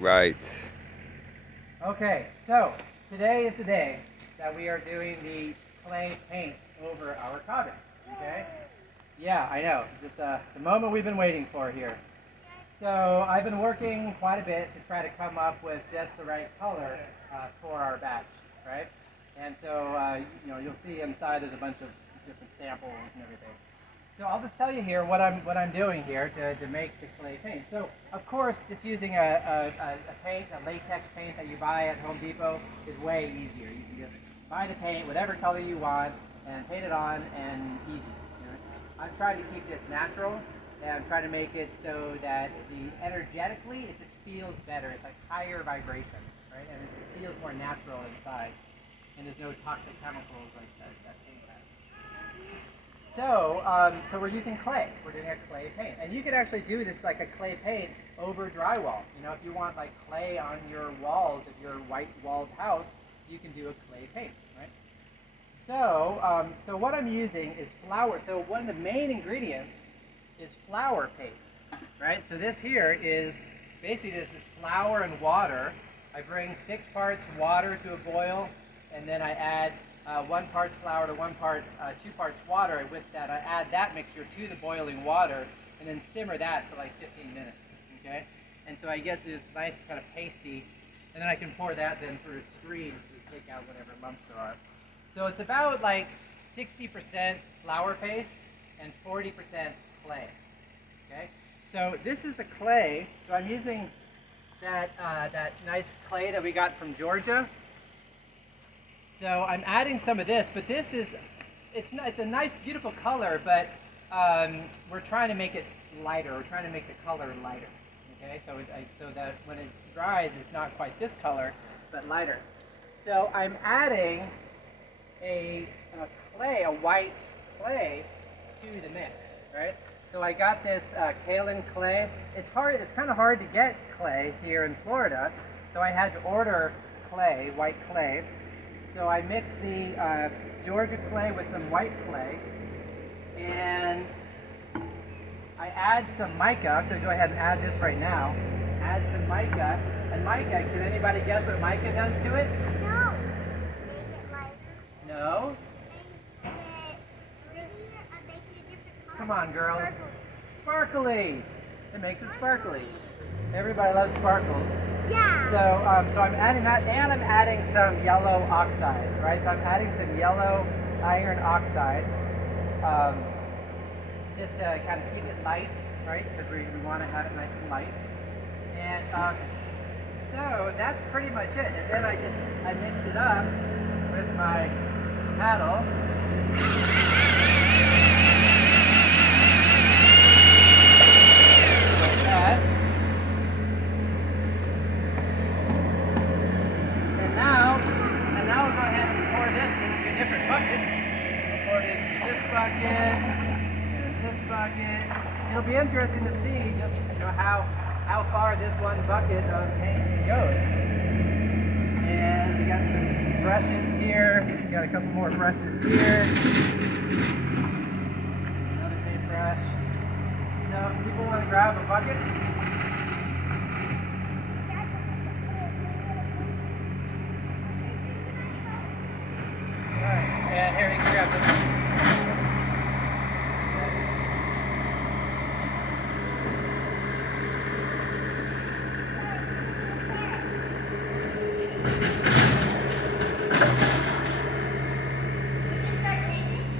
Right. Okay, so today is the day that we are doing the clay paint over our cabin. Okay? Yeah, I know. This is the moment we've been waiting for here. So I've been working quite a bit to try to come up with just the right color for our batch, right? And so you'll see inside there's a bunch of different samples and everything. So I'll just tell you here what I'm doing here to make the clay paint. So of course, just using a paint, a latex paint that you buy at Home Depot is way easier. You can just buy the paint, whatever color you want, and paint it on, and easy. I'm trying to keep this natural, and I'm trying to make it so that energetically it just feels better. It's like higher vibrations, right? And it feels more natural inside, and there's no toxic chemicals like that paint has. So we're using clay. We're doing a clay paint. And you could actually do this like a clay paint over drywall. If you want like clay on your walls of your white walled house, you can do a clay paint, right? So what I'm using is flour. So one of the main ingredients is flour paste, right? So this here is basically this is flour and water. I bring 6 parts water to a boil, and then I add 1 part flour to 2 parts water. And with that, I add that mixture to the boiling water, and then simmer that for like 15 minutes. Okay, and so I get this nice kind of pasty, and then I can pour that then through a screen to take out whatever lumps there are. So it's about like 60% flour paste and 40% clay. Okay, so this is the clay. So I'm using that nice clay that we got from Georgia. So I'm adding some of this, but it's a nice, beautiful color, but we're trying to make it lighter. We're trying to make the color lighter. Okay, so that when it dries, it's not quite this color, but lighter. So I'm adding a white clay to the mix, right? So I got this kaolin clay. It's kind of hard to get clay here in Florida, so I had to order clay, white clay. So I mixed the Georgia clay with some white clay, and I add some mica. I'm going to go ahead and add this right now. Add some mica. And mica, can anybody guess what mica does to it? No. Make it lighter. No? Make it prettier and make it a different color. Come on, girls. Sparkly. Sparkly. It makes it sparkly. Everybody loves sparkles. Yeah. So I'm adding that, and I'm adding some yellow oxide, right? So I'm adding some yellow iron oxide, just to kind of keep it light, right? Because we want to have it nice and light. And so that's pretty much it. And then I mix it up with my paddle. Like that. And now we'll go ahead and pour this into different buckets. We'll pour it into this bucket and this bucket. It'll be interesting to see just how far this one bucket of paint goes. And we got some brushes here. We got a couple more brushes here. Another paintbrush. So if people want to grab a bucket. And here, you can grab this one.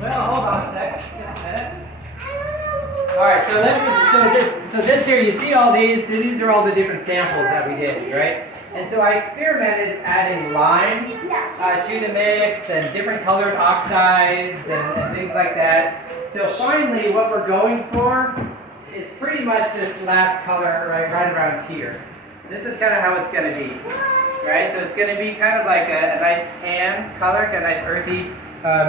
Well, hold on a sec. Just a minute. All right, so this here, you see all these are all the different samples that we did, right? And so I experimented adding lime to the mix and different colored oxides and things like that. So finally what we're going for is pretty much this last color right around here. This is kind of how it's going to be, right? So it's going to be kind of like a nice tan color, kind of nice earthy,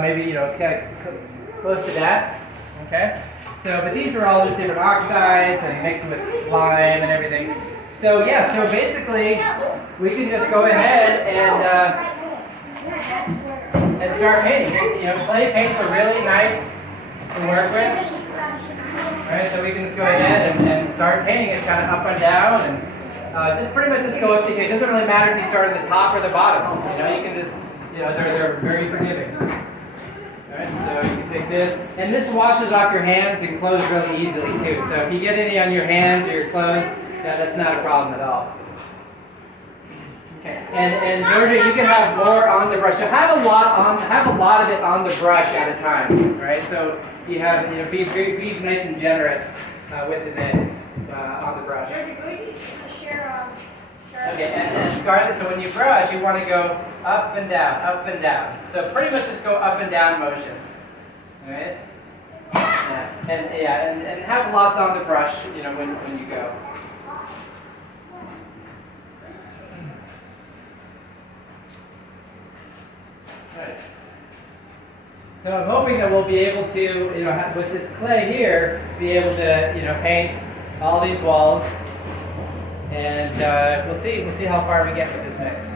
maybe, kind of close to that, okay? So, but these are all just different oxides and mix them with lime and everything. So yeah, so basically we can just go ahead and start painting. Clay paints are really nice to work with. Right, so we can just go ahead and start painting it kind of up and down and just pretty much just go up to here. It doesn't really matter if you start at the top or the bottom. You know, you can just, you know, they're very forgiving. Alright, so you can take this. And this washes off your hands and clothes really easily too. So if you get any on your hands or your clothes, that's not a problem at all. Okay. And Georgia, you can have more on the brush. So have a lot of it on the brush at a time. Right? So you have, you know, be nice and generous with the mix on the brush. Okay, and Scarlett, so when you brush, you want to go up and down, up and down. So pretty much just go up and down motions. Alright? Yeah. And have lots on the brush, you know, when you go. Nice. So I'm hoping that we'll be able to, you know, with this clay here, be able to, you know, paint all these walls. And we'll see how far we get with this mix.